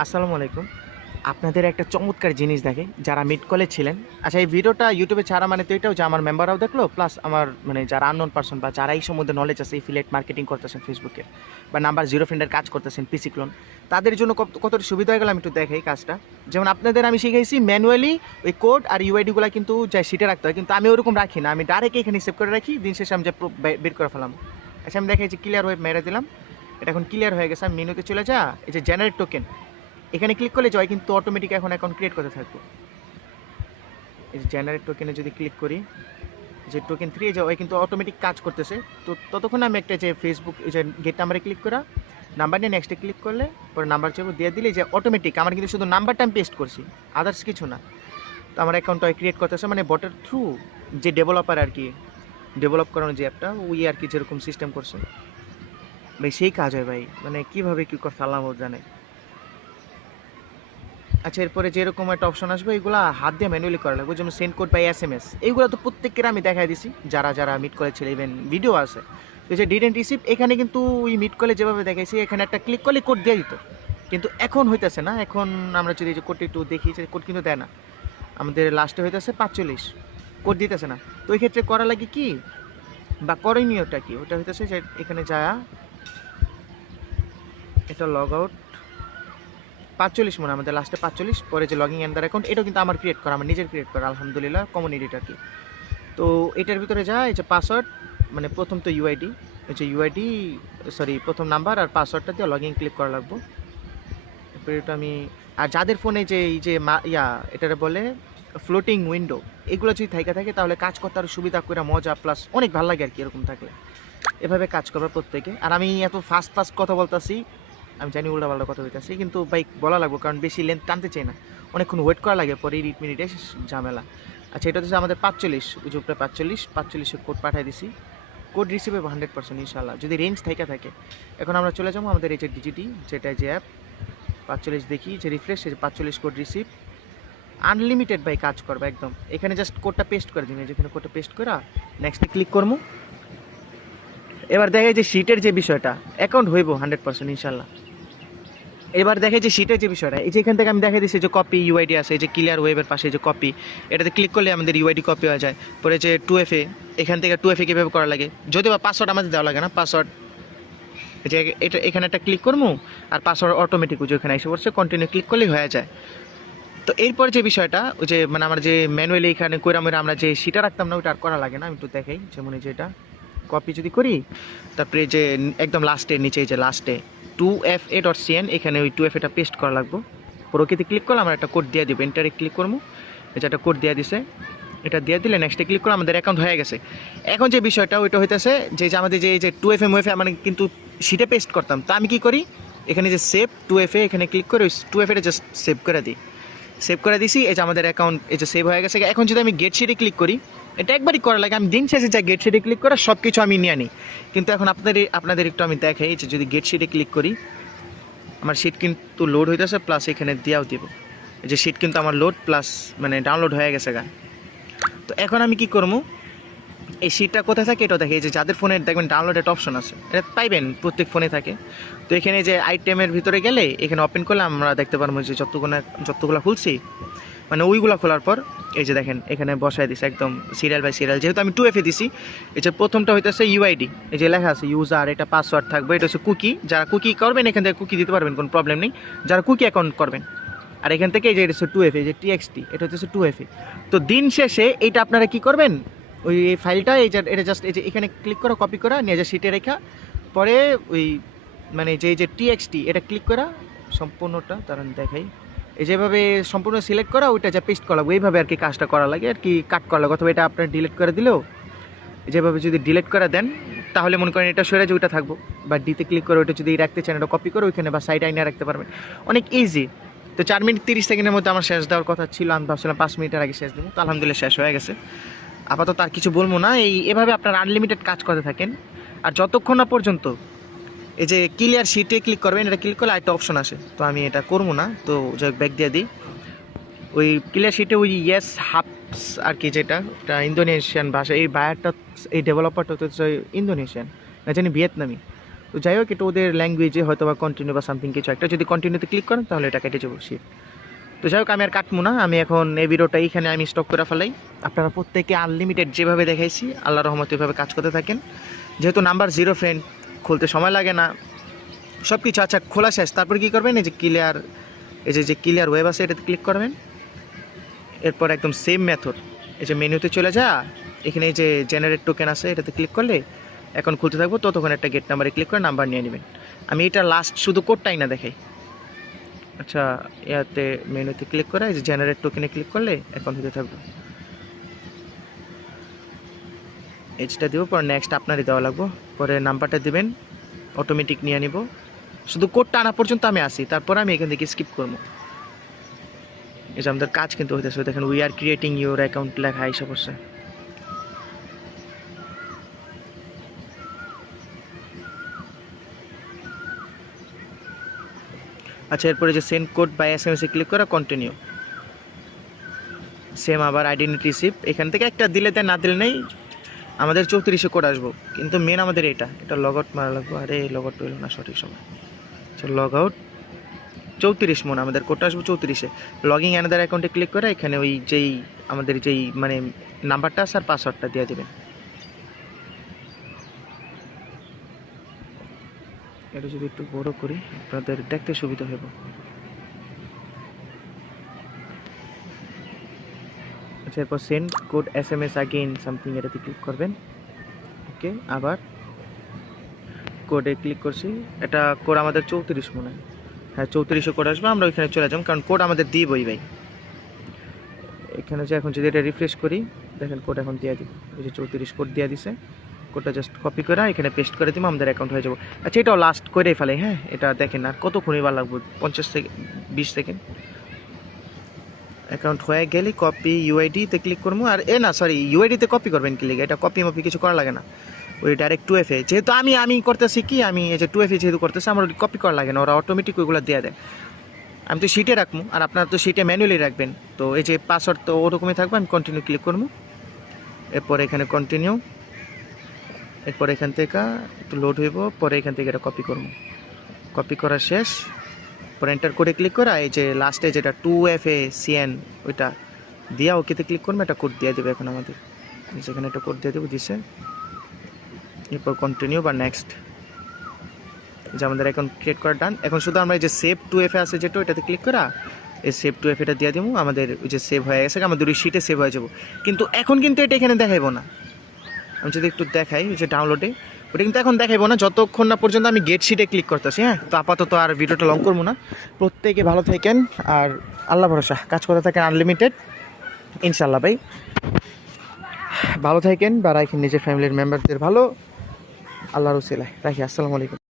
আসসালামু আলাইকুম। আপনাদের একটা চমৎকার জিনিস দেখে যারা মিড কলে ছিলেন। আচ্ছা, এই ভিডিওটা ইউটিউবে ছাড়া মানে তো এটাও যে আমার মেম্বাররাও দেখলো, প্লাস আমার মানে যারা আননোন পারসন বা যারা এই সম্বন্ধে নলেজ আছে, এফিলিয়েট মার্কেটিং করতেছেন ফেসবুকে বা নাম্বার জিরো ফ্রেন্ডের কাজ করতেছেন পিসি ক্লোন, তাদের জন্য কতটা সুবিধা হয়ে গেল আমি একটু দেখাই কাজটা। যেমন আপনাদের আমি শিখাইছি ম্যানুয়ালি ওই কোড আর ইউআইডিগুলো কিন্তু যা শিটে রাখতে হয়, কিন্তু আমি ওরকম রাখি না, আমি ডাইরেক্ট এখানে সেভ করে রাখি, দিন শেষে আমি যে বের করে ফেলাম। আচ্ছা, আমি দেখাই যে ক্লিয়ার ওয়েব মেরে দিলাম, এটা এখন ক্লিয়ার হয়ে গেছে। আমি মেনুতে চলে যা, এই যে জেনারেট টোকেন এখানে ক্লিক করলে জয় কিন্তু অটোমেটিক এখন অ্যাকাউন্ট ক্রিয়েট করতে থাকবো। এই যে জেনারেট টোকেনে যদি ক্লিক করি, যে টোকেন 3 যে ওই কিন্তু অটোমেটিক কাজ করতেছে। তো ততক্ষণ আমি একটা যে ফেসবুক এই যে গেট নাম্বারে ক্লিক করা, নাম্বার নিয়ে নেক্সটে ক্লিক করলে পরে নাম্বার চাইবো দিয়ে দিলে যে অটোমেটিক আমার কিন্তু শুধু নাম্বারটা আমি পেস্ট করছি, আদার্স কিছু না। তো আমার অ্যাকাউন্টটা ক্রিয়েট করতেছে, মানে বটের থ্রু যে ডেভেলপার আর কি, ডেভেলপ করানো যে অ্যাপটা ওই আর কি যেরকম সিস্টেম করছে ভাই, সেই কাজ হয় ভাই। মানে কীভাবে কী করতে আল্লাহ জানে। আচ্ছা, এরপরে যেরকম একটা অপশন আসবে এগুলো হাত দিয়ে ম্যানুয়ালি করা লাগবে, যেমন সেন্ড কোড বাই SMS, এইগুলো তো প্রত্যেকের আমি দেখাই দিছি যারা যারা মিট কলেছিল, ইভেন ভিডিও আছে। তো যে ডিডেন্ট রিসিভ এখানে কিন্তু ওই মিট কলে যেভাবে দেখাইছি এখানে একটা ক্লিক করলে কোড দিয়ে দিত, কিন্তু এখন হইতেছে না। এখন আমরা যদি যে কোডটি একটু দেখি, যে কোড কিন্তু দেয় না, আমাদের লাস্টে হইতেছে 45, কোড দিতেছে না। তো ওই ক্ষেত্রে করা লাগে কি বা করণীয়টা কি, ওটা হইতেছে যে এখানে যা এটা লগ আউট 45 মনে আমাদের লাস্টে 45, পরে যে লগিং এন্ডার অ্যাকাউন্ট এটাও কিন্তু আমার ক্রিয়েট করা, আমার নিজের ক্রিয়েট করা আলহামদুলিল্লাহ, কমন এডিট আর কি। তো এটার ভিতরে যায় এই যে পাসওয়ার্ড, মানে প্রথম তো ইউআইডি, এই যে ইউআইডি সরি প্রথম নাম্বার আর পাসওয়ার্ডটা দিয়ে লগিং ক্লিক করা লাগবো। এরপরে এটা আমি, আর যাদের ফোনে যে এই যে এটারে বলে ফ্লোটিং উইন্ডো, এগুলো যদি থাকে তাহলে কাজ করতে আরও সুবিধা করে মজা, প্লাস অনেক ভালো লাগে আর কি এরকম থাকলে। এভাবে কাজ করবে প্রত্যেকে। আর আমি এত ফাস্ট কথা বলতেছি, আমি জানি উল্টাপাল্টা কথা হইতেছি, কিন্তু বাইক বলা লাগবে কারণ বেশি লেন্থ টানতে চাই না, অনেকক্ষণ ওয়েট করা লাগে, পরে 8 মিনিটে ঝামেলা। আচ্ছা, এটা হচ্ছে আমাদের 45, ওই যে উপরে 45 কোড পাঠিয়ে দিছি, কোড রিসিভ হবে 100% ইনশাল্লাহ যদি রেঞ্জ থাকে। এখন আমরা চলে যাবো আমাদের এই যে ডিজিটি, যেটা যে অ্যাপ 45 দেখি যে রিফ্রেশ, এই যে 45 কোড রিসিভ, আনলিমিটেড বাই কাজ করবে একদম। এখানে জাস্ট কোডটা পেস্ট করে দিন, যেখানে কোডটা পেস্ট করা নেক্সটে ক্লিক করবো। এবার দেখে যে শিটের যে বিষয়টা অ্যাকাউন্ট হইব 100% ইনশাল্লাহ। এবার দেখে যে শিটের যে বিষয়টা, এই যে এখান থেকে আমি দেখে দিচ্ছি যে কপি ইউআইডি আছে, এই যে ক্লিয়ার ওয়েবের পাশে যে কপি, এটাতে ক্লিক করলে আমাদের ইউআইডি কপি হয়ে যায়। পরে যে 2FA, এখান থেকে 2FA কীভাবে করা লাগে, যদিও বা পাসওয়ার্ড আমাদের দেওয়া লাগে না, পাসওয়ার্ড যে এটা এখানে একটা ক্লিক করবো আর পাসওয়ার্ড অটোমেটিক যে এখানে এসে পড়ছে, কন্টিনিউ ক্লিক করলেই হয়ে যায়। তো এরপর যে বিষয়টা ওই যে মানে আমরা যে ম্যানুয়ালি এখানে কইরামের আমরা যে শিটা রাখতাম না, ওইটা আর করা লাগে না। আমি একটু দেখাই, যেমন এই যে এটা কপি যদি করি, তারপরে যে একদম লাস্টের নিচে এই যে লাস্টে 2FA.cn, এখানে ওই 2FA পেস্ট করা লাগবো। প্রকৃতি ক্লিক করলে আমরা একটা কোড দিয়ে দেবো, এন্টারে ক্লিক করবো, এটা একটা কোড দিয়ে দিছে, এটা দিয়ে দিলে নেক্সটে ক্লিক করে আমাদের অ্যাকাউন্ট হয়ে গেছে। এখন যে বিষয়টা ওইটা হইতেছে যে আমাদের যে 2FA মুএফএ মানে কিন্তু শিটে পেস্ট করতাম, তা আমি কী করি, এখানে যে সেভ 2FA এখানে ক্লিক করে ওই 2FA জাস্ট সেভ করে দিই, সেভ করে দিছি, এই যে আমাদের অ্যাকাউন্ট এই যে সেভ হয়ে গেছে। এখন যদি আমি গেট শিটে ক্লিক করি, এটা একবারই করা লাগে, আমি দিন শেষে যা গেট শিটে ক্লিক করা সব কিছু আমি নিয়ে নিই। কিন্তু এখন আপনাদের একটু আমি দেখাই যে যদি গেট শিটে ক্লিক করি, আমার শিট কিন্তু লোড হইতেছে, প্লাস এখানে দেওয়াও দেবো, এই যে শিট কিন্তু আমার লোড প্লাস মানে ডাউনলোড হয়ে গেছে গা। তো এখন আমি কি করবো, এই শিটটা কোথায় থাকে এটা দেখে, এই যে যাদের ফোনে দেখবেন ডাউনলোডেড অপশন আছে, এটা পাইবেন প্রত্যেক ফোনে থাকে। তো এখানে যে আইটেমের ভিতরে গেলে এখানে ওপেন করলে আমরা দেখতে পারবো যে যতগুলো খুলছি, মানে ওইগুলো খোলার পর এই যে দেখেন এখানে বসায় দিছে একদম সিরিয়াল বাই সিরিয়াল। যেহেতু আমি 2FA দিছি, এই যে প্রথমটা হইতেছে ইউআইডি, এই যে লেখা আছে ইউজার, এটা পাসওয়ার্ড থাকবে, এটা হচ্ছে কুকি, যারা কুকি করবেন এখান থেকে কুকি দিতে পারবেন, কোনো প্রবলেম নেই যারা কুকি অ্যাকাউন্ট করবেন। আর এখান থেকে এই যে এটা হচ্ছে 2FA, যে TXT, এটা হচ্ছে 2FA। তো দিন শেষে এইটা আপনারা কি করবেন, ওই ফাইলটা এই যে এটা জাস্ট এই যে এখানে ক্লিক করা, কপি করা নিয়ে যে শিটে রেখা, পরে ওই মানে যে TXT এটা ক্লিক করা সম্পূর্ণটা তারা দেখাই, এই যেভাবে সম্পূর্ণ সিলেক্ট করা, ওইটা যা পেস্ট করা লাগবে, এইভাবে আর কি কাজটা করা লাগে আর কি, কাট করা লাগে। অথবা এটা আপনার ডিলিট করে দিলেও, যেভাবে যদি ডিলিট করে দেন তাহলে মনে করেন এটা সরে যে ওইটা থাকবো, বা ডিতে ক্লিক করে ওইটা যদি রাখতে চান এটা কপি করে ওইখানে বা সাইড আইনে রাখতে পারবেন, অনেক ইজি। তো 4 মিনিট 30 সেকেন্ডের মধ্যে আমার শেষ দেওয়ার কথা ছিল, আমি ভাবছিলাম 5 মিনিটের আগে শেষ দেবো, তো আলহামদুলিল্লাহ শেষ হয়ে গেছে। আপাতত আর কিছু বলবো না, এভাবে আপনারা আনলিমিটেড কাজ করতে থাকেন। আর যতক্ষণ না পর্যন্ত এই যে ক্লিয়ার শিটে ক্লিক করবেন, এটা ক্লিক করলে একটা অপশন আসে, তো আমি এটা করবো না, তো যাই ব্যাক দিয়ে দিই। ওই ক্লিয়ার শিটে ওই ইয়েস হাবস আর কি, যেটা একটা ইন্দোনেশিয়ান ভাষা, এই বায়ারটা এই ডেভেলপারটা হচ্ছে ইন্দোনেশিয়ান না জানি ভিয়েতনামি। তো যাই হোক, এটা ওদের ল্যাঙ্গুয়েজে হয়তো বা কন্টিনিউ বা সামথিং কিছু একটা, যদি কন্টিনিউতে ক্লিক করেন তাহলে এটা কেটে যাবো শিপ। তো যাই হোক, আমি আর কাটবো না, আমি এখন এই ভিডিওটা এইখানে আমি স্টপ করে ফেলাই। আপনারা প্রত্যেকে আনলিমিটেড যেভাবে দেখাইছি আল্লাহর রহমতে এভাবে কাজ করতে থাকেন। যেহেতু নাম্বার 0 ফ্রেন্ড, খুলতে সময় লাগে না, সব কিছু আচ্ছা খোলা শেষ। তারপর কী করবেন, এই যে ক্লিয়ার, এই যে ক্লিয়ার ওয়েব আছে এটাতে ক্লিক করবেন। এরপর একদম সেম মেথড, এই যে মেনুতে চলে যা, এখানে এই যে জেনারেট টোকেন আছে এটাতে ক্লিক করলে এখন খুলতে থাকবো, ততক্ষণ একটা গেট নাম্বারে ক্লিক করে নাম্বার নিয়ে নেবেন। আমি এটা লাস্ট শুধু কোডটাই না দেখাই। আচ্ছা, ইয়াতে মেনুতে ক্লিক করে এই যে জেনারেট টোকেনে ক্লিক করলে এখন হতে থাকবে। এজটা দিব, পরে নেক্সট আপনারই দেওয়া লাগবো, পরে নাম্বারটা দেবেন, অটোমেটিক নিয়ে নিব। শুধু কোডটা আনা পর্যন্ত আমি আসি, তারপর আমি এখান থেকে স্কিপ করবো। এই যে আমাদের কাজ কিন্তু হইতেছে, দেখেন we are creating your account লেখা এইসব হচ্ছে। আচ্ছা, এরপরে যে send code by SMS click করে কন্টিনিউ। সেম আবার আইডেন্টি রিসিভ, এখান থেকে একটা দিলে দেয়, না দিলে নেই। আমাদের 34 কোড আসবো, কিন্তু মেন আমাদের এটা লগ আউট মারা লাগবো। আরে লগ আউট হইল না সঠিক সময়। আচ্ছা, লগ আউট 34 মনে আমাদের কোডটা আসবো 34-এ। লগিং অ্যানাদার অ্যাকাউন্টে ক্লিক করে এখানে ওই যেই আমাদের যেই মানে নাম্বারটা আছে আর পাসওয়ার্ডটা দিয়ে দেবেন। এটা যদি একটু বড় করি আপনাদের দেখতে সুবিধা হবে। আচ্ছা, এরপর send code SMS again something এটাতে ক্লিক করবেন। ওকে, আবার কোডে ক্লিক করছি, এটা কোড আমাদের 34 মনে হয়। হ্যাঁ, 34-এ কোড আসবে, আমরা ওইখানে চলে যাব, কারণ কোড আমাদের দিবই ভাই। এখানে যে এখন যদি এটা রিফ্রেশ করি, দেখেন কোড এখন দিয়ে দিব, এই যে 34 কোড দিয়ে দিছে। কোডটা জাস্ট কপি করে এখানে পেস্ট করে দিব, আমাদের অ্যাকাউন্ট হয়ে যাবো। আচ্ছা, এটাও লাস্ট করে ফেলে। হ্যাঁ, এটা দেখেন আর কতক্ষণ এবার লাগবে, 50 সেকেন্ড 20 সেকেন্ড। অ্যাকাউন্ট হয়ে গেলে কপি UID-তে ক্লিক করবো। আর না সরি, UID-তে কপি করবেন ক্লিক, এটা কপি মপি কিছু করা লাগে না। ওই ডাইরেক্ট 2FA যেহেতু আমি করতেছি কি, আমি এই যে 2FA যেহেতু করতেছি, আমার ওই কপি করা লাগে না, ওরা অটোমেটিক ওইগুলো দিয়ে দেয়। আমি তো শিটে রাখবো, আর আপনারা তো শিটে ম্যানুয়ালি রাখবেন। তো এই যে পাসওয়ার্ড তো ওরকমই থাকবে। আমি কন্টিনিউ ক্লিক করবো, এরপর এখানে কন্টিনিউ, এরপর এখান থেকে একটু লোড হইব, পরে এখান থেকে এটা কপি করবো। কপি করা শেষ, পরে এন্টার করে ক্লিক করা এই যে লাস্টে যেটা 2FACN ওইটা দিয়া ওকেতে ক্লিক করবো, এটা কোড দিয়ে দেবে এখন আমাদের। যেখানে একটা কোড দিয়ে দেবো, দিছে। এরপর কন্টিনিউ বা নেক্সট, যে আমাদের এখন ক্রিয়েট করা ডান। এখন শুধু আমরা এই যে সেভ 2FA আছে যেটা, ওইটাতে ক্লিক করা এই সেভ 2FA-টা দিয়ে দেবো, আমাদের ওই যে সেভ হয়ে গেছে, আমাদের ওই শিটে সেভ হয়ে যাবো। কিন্তু এখন কিন্তু এটা এখানে দেখাইবো না। আমি যদি একটু দেখাই ওই যে ডাউনলোডে, ওটা কিন্তু এখন দেখাইবো না যতক্ষণ না পর্যন্ত আমি গেট শিটে ক্লিক করতেছি। হ্যাঁ, তো আপাতত আর ভিডিওটা লং করবো না। প্রত্যেকে ভালো থাকেন, আর আল্লাহ ভরসা কাজ করতে থাকেন আনলিমিটেড, ইনশাল্লাহ ভাই। ভালো থাকেন বা রাখেন নিজের ফ্যামিলির মেম্বারদের ভালো, আল্লাহর উসিলায় রাখি। আসসালামু আলাইকুম।